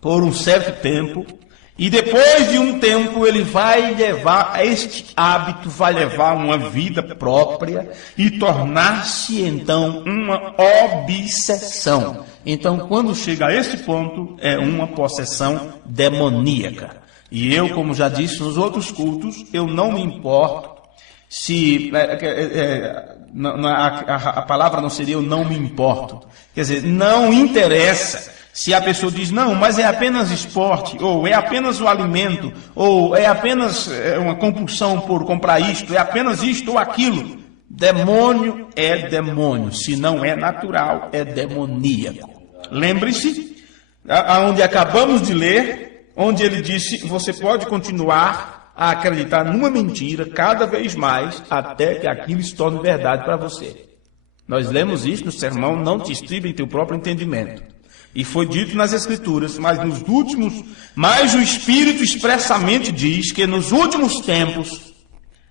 por um certo tempo, e depois de um tempo este hábito vai levar uma vida própria e tornar-se então uma obsessão. Então, quando chega a esse ponto, é uma possessão demoníaca. E eu, como já disse nos outros cultos, eu não me importo se... a palavra não seria eu não me importo. Quer dizer, não interessa. Se a pessoa diz, não, mas é apenas esporte, ou é apenas o alimento, ou é apenas uma compulsão por comprar isto, é apenas isto ou aquilo. Demônio é demônio. Se não é natural, é demoníaco. Lembre-se, aonde acabamos de ler, onde ele disse, você pode continuar a acreditar numa mentira cada vez mais, até que aquilo se torne verdade para você. Nós lemos isso no sermão, não te estriba em teu próprio entendimento. E foi dito nas Escrituras, mas o Espírito expressamente diz que nos últimos tempos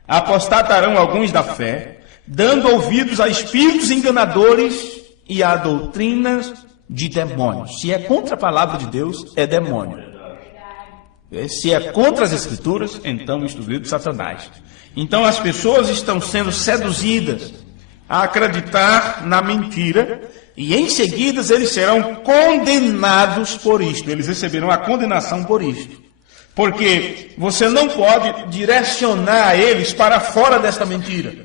apostatarão alguns da fé, dando ouvidos a espíritos enganadores e a doutrinas de demônios. Se é contra a palavra de Deus, é demônio. Se é contra as Escrituras, então instruído de Satanás. Então as pessoas estão sendo seduzidas a acreditar na mentira, e em seguida eles serão condenados por isto. Eles receberão a condenação por isto. Porque você não pode direcionar eles para fora desta mentira.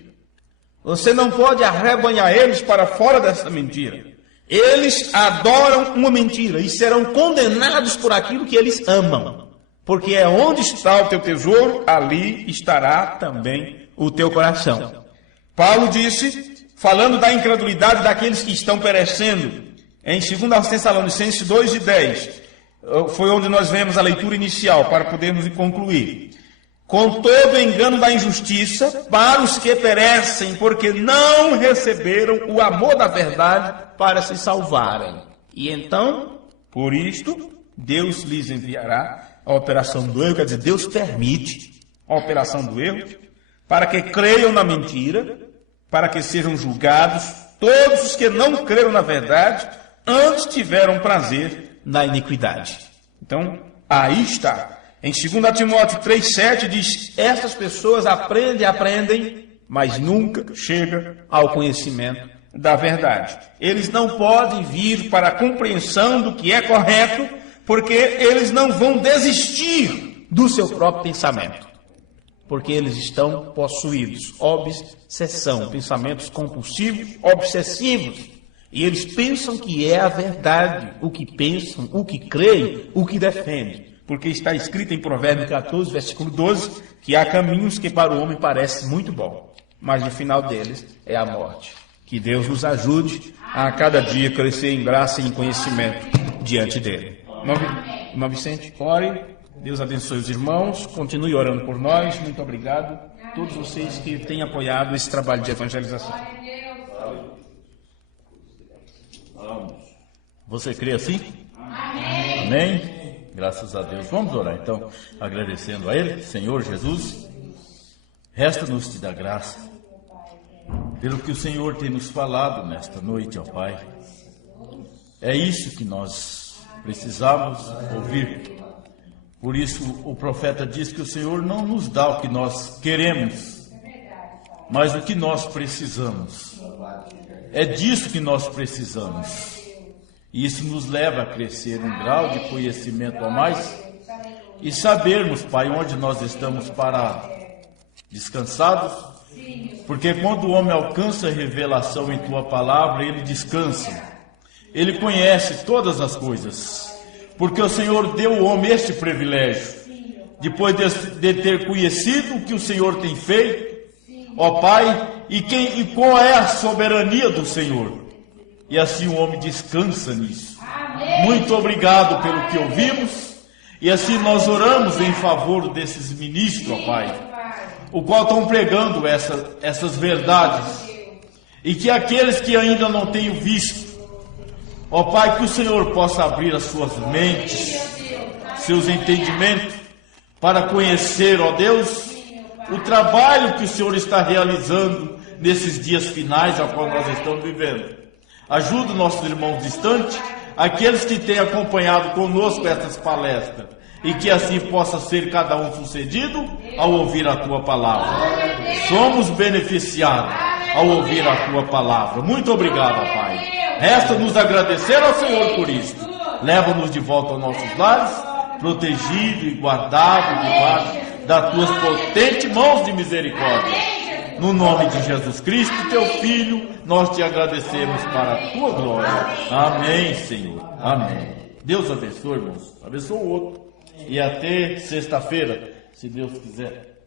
Você não pode arrebanhar eles para fora desta mentira. Eles adoram uma mentira e serão condenados por aquilo que eles amam. Porque é onde está o teu tesouro, ali estará também o teu coração. Paulo disse, falando da incredulidade daqueles que estão perecendo, em 2 Tessalonicenses 2:10, foi onde nós vemos a leitura inicial, para podermos concluir. Com todo o engano da injustiça, para os que perecem, porque não receberam o amor da verdade para se salvarem. E então, por isto, Deus lhes enviará a operação do erro, quer dizer, Deus permite a operação do erro, para que creiam na mentira, para que sejam julgados todos os que não creram na verdade, antes tiveram prazer na iniquidade. Então, aí está. Em 2 Timóteo 3,7 diz, estas pessoas aprendem, mas nunca chegam ao conhecimento da verdade. Eles não podem vir para a compreensão do que é correto, porque eles não vão desistir do seu próprio pensamento. Porque eles estão possuídos, obsessão, pensamentos compulsivos, obsessivos. E eles pensam que é a verdade, o que pensam, o que creem, o que defendem. Porque está escrito em Provérbios 14, versículo 12, que há caminhos que para o homem parecem muito bom, mas o final deles é a morte. Que Deus nos ajude a cada dia crescer em graça e em conhecimento diante dele. Irmão Vicente, ore. Deus abençoe os irmãos. Continue orando por nós. Muito obrigado a todos vocês que têm apoiado esse trabalho de evangelização. Você crê assim? Amém? Graças a Deus. Vamos orar então, agradecendo a Ele. Senhor Jesus, resta-nos te dar graça pelo que o Senhor tem nos falado nesta noite, ó Pai. É isso que nós precisamos ouvir. Por isso o profeta diz que o Senhor não nos dá o que nós queremos, mas o que nós precisamos. É disso que nós precisamos. E isso nos leva a crescer um grau de conhecimento a mais e sabermos, Pai, onde nós estamos parados, descansados, porque quando o homem alcança a revelação em Tua palavra, ele descansa, ele conhece todas as coisas, porque o Senhor deu ao homem este privilégio, depois de ter conhecido o que o Senhor tem feito, ó Pai, e qual é a soberania do Senhor. E assim o homem descansa nisso. Amém. Muito obrigado pelo que ouvimos. E assim nós oramos em favor desses ministros, ó Pai, o qual estão pregando essas verdades. E que aqueles que ainda não tenham visto, ó Pai, que o Senhor possa abrir as suas mentes, seus entendimentos, para conhecer, ó Deus, o trabalho que o Senhor está realizando nesses dias finais a qual nós estamos vivendo. Ajuda os nossos irmãos distantes, aqueles que têm acompanhado conosco essas palestras, e que assim possa ser cada um sucedido ao ouvir a Tua palavra. Somos beneficiados ao ouvir a Tua palavra. Muito obrigado, Pai. Resta-nos agradecer ao Senhor por isso. Leva-nos de volta aos nossos lares, protegido e guardado debaixo das Tuas potentes mãos de misericórdia. No nome de Jesus Cristo, Teu Filho, nós Te agradecemos para a Tua glória. Amém, Senhor. Amém. Deus abençoe, irmãos. Abençoe o outro. E até sexta-feira, se Deus quiser.